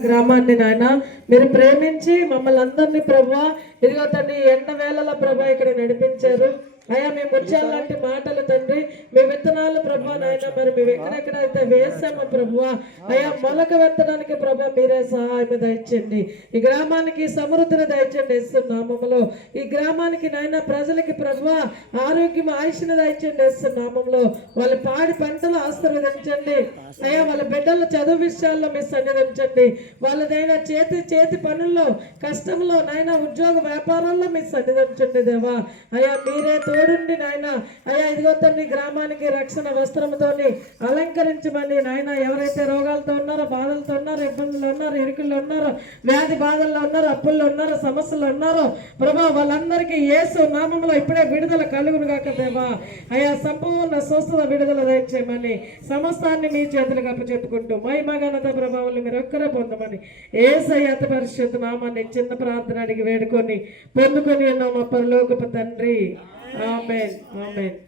గ్రామాన్ని నాయన మీరు ప్రేమించి మమ్మల్ని అందరినీ ప్రభువా ఇదిగో తండ్రి ఎండ వేళల ప్రభా ఇక్కడ నడిపించారు. అయ్యా మేము ముత్యాల లాంటి మాటలు తండ్రి, మీ విత్తనాలు ప్రభా నాయన మరి మేము ఎక్కడెక్కడైతే వేసామో ప్రభువా అయ్యా మొలక వెత్తడానికి ప్రభా మీరే సహాయం దయచండి. ఈ గ్రామానికి సమృద్ధిని దయచండి నామములో. ఈ గ్రామానికి నాయన ప్రజలకి ప్రభువా ఆరోగ్యం ఆయుష్ని దయచండి నామములో. వాళ్ళ పాడి పంటలు ఆశీర్వదించండి అయ్యా. వాళ్ళ బిడ్డల చదువు విషయాల్లో మీరు సన్నిధించండి. వాళ్ళదైనా చేతి పనుల్లో కష్టంలో నాయన ఉద్యోగ వ్యాపారాల్లో మీరు సన్నిధించండి దేవా. అయ్యా మీరే తోడుండి నాయన. అయ్యా ఇదిగో తండ్రి గ్రామానికి రక్షణ వస్త్రంతోని అలంకరించమని నాయన. ఎవరైతే రోగాలతో ఉన్నారో, బాధలతో ఉన్నారో, ఇబ్బందులు ఉన్నారో, ఇరుకుల్లో ఉన్నారో, వ్యాధి బాధల్లో ఉన్నారో, అప్పుల్లో ఉన్నారో, సమస్యలు ఉన్నారో ప్రభా వాళ్ళందరికీ యేసు నామంలో ఇప్పుడే విడుదల కలుగును గాక దేవా. అయ్యా సంపూర్ణ స్వస్థత విడుదల దయచేయమని సమస్తాన్ని మీ చేతులకు అప్పచెప్పుకుంటూ మహిమ ఘనత ప్రభావాలు మీరు ఒక్కరే పొందమని యేసయ్య అతి పరిశుద్ధ నామాన్ని చిన్న ప్రార్థన అడిగి వేడుకొని పొందుకొని ఉన్నాం మా పరలోకపు తండ్రి. ఆమేన్ ఆమేన్.